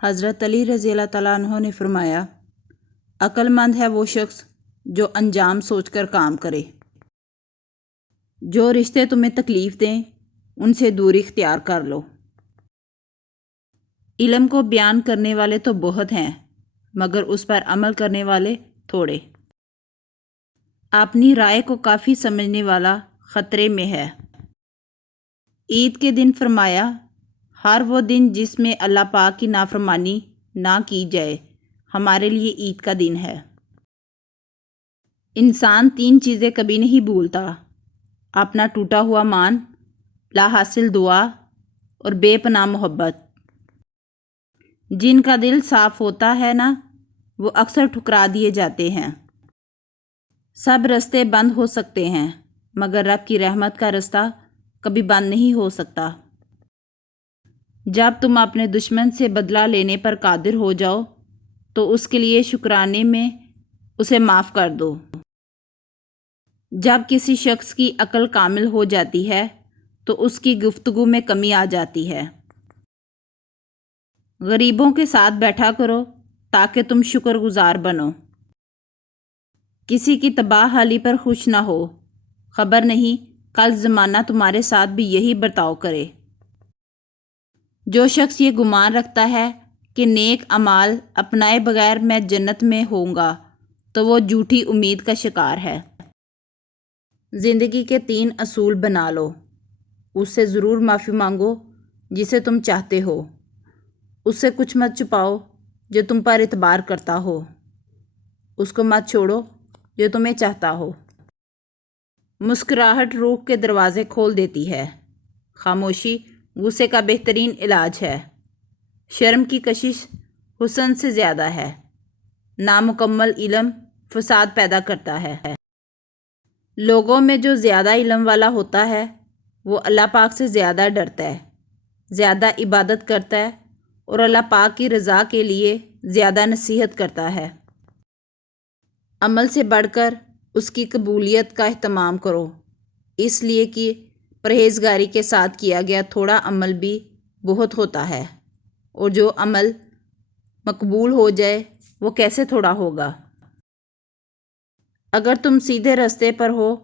حضرت علی رضی اللہ تعالیٰ عنہ نے فرمایا، عقل مند ہے وہ شخص جو انجام سوچ کر کام کرے۔ جو رشتے تمہیں تکلیف دیں ان سے دوری اختیار کر لو۔ علم کو بیان کرنے والے تو بہت ہیں مگر اس پر عمل کرنے والے تھوڑے۔ اپنی رائے کو کافی سمجھنے والا خطرے میں ہے۔ عید کے دن فرمایا، ہر وہ دن جس میں اللہ پاک کی نافرمانی نہ کی جائے ہمارے لیے عید کا دن ہے۔ انسان 3 چیزیں کبھی نہیں بھولتا: اپنا ٹوٹا ہوا مان، لا حاصل دعا اور بے پناہ محبت۔ جن کا دل صاف ہوتا ہے نا وہ اکثر ٹھکرا دیے جاتے ہیں۔ سب رستے بند ہو سکتے ہیں مگر رب کی رحمت کا رستہ کبھی بند نہیں ہو سکتا۔ جب تم اپنے دشمن سے بدلہ لینے پر قادر ہو جاؤ تو اس کے لیے شکرانے میں اسے معاف کر دو۔ جب کسی شخص کی عقل کامل ہو جاتی ہے تو اس کی گفتگو میں کمی آ جاتی ہے۔ غریبوں کے ساتھ بیٹھا کرو تاکہ تم شکر گزار بنو۔ کسی کی تباہ حالی پر خوش نہ ہو، خبر نہیں کل زمانہ تمہارے ساتھ بھی یہی برتاؤ کرے۔ جو شخص یہ گمان رکھتا ہے کہ نیک اعمال اپنائے بغیر میں جنت میں ہوں گا تو وہ جھوٹی امید کا شکار ہے۔ زندگی کے 3 اصول بنا لو۔ اس سے ضرور معافی مانگو جسے تم چاہتے ہو۔ اس سے کچھ مت چھپاؤ جو تم پر اعتبار کرتا ہو۔ اس کو مت چھوڑو جو تمہیں چاہتا ہو۔ مسکراہٹ روح کے دروازے کھول دیتی ہے۔ خاموشی غصے کا بہترین علاج ہے۔ شرم کی کشش حسن سے زیادہ ہے۔ نامکمل علم فساد پیدا کرتا ہے۔ لوگوں میں جو زیادہ علم والا ہوتا ہے وہ اللہ پاک سے زیادہ ڈرتا ہے، زیادہ عبادت کرتا ہے اور اللہ پاک کی رضا کے لیے زیادہ نصیحت کرتا ہے۔ عمل سے بڑھ کر اس کی قبولیت کا اہتمام کرو، اس لیے کہ پرہیزگاری کے ساتھ کیا گیا تھوڑا عمل بھی بہت ہوتا ہے، اور جو عمل مقبول ہو جائے وہ کیسے تھوڑا ہوگا۔ اگر تم سیدھے راستے پر ہو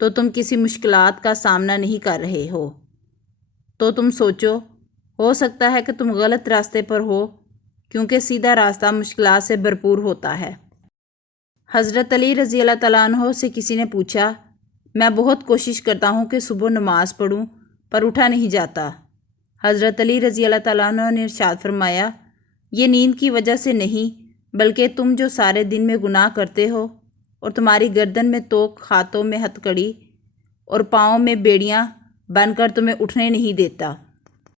تو تم کسی مشکلات کا سامنا نہیں کر رہے ہو تو تم سوچو، ہو سکتا ہے کہ تم غلط راستے پر ہو، کیونکہ سیدھا راستہ مشکلات سے بھرپور ہوتا ہے۔ حضرت علی رضی اللہ تعالیٰ عنہ سے کسی نے پوچھا، میں بہت کوشش کرتا ہوں کہ صبح نماز پڑھوں پر اٹھا نہیں جاتا۔ حضرت علی رضی اللہ تعالیٰ عنہ نے ارشاد فرمایا، یہ نیند کی وجہ سے نہیں بلکہ تم جو سارے دن میں گناہ کرتے ہو اور تمہاری گردن میں توق، ہاتھوں میں ہتھ کڑی اور پاؤں میں بیڑیاں بن کر تمہیں اٹھنے نہیں دیتا۔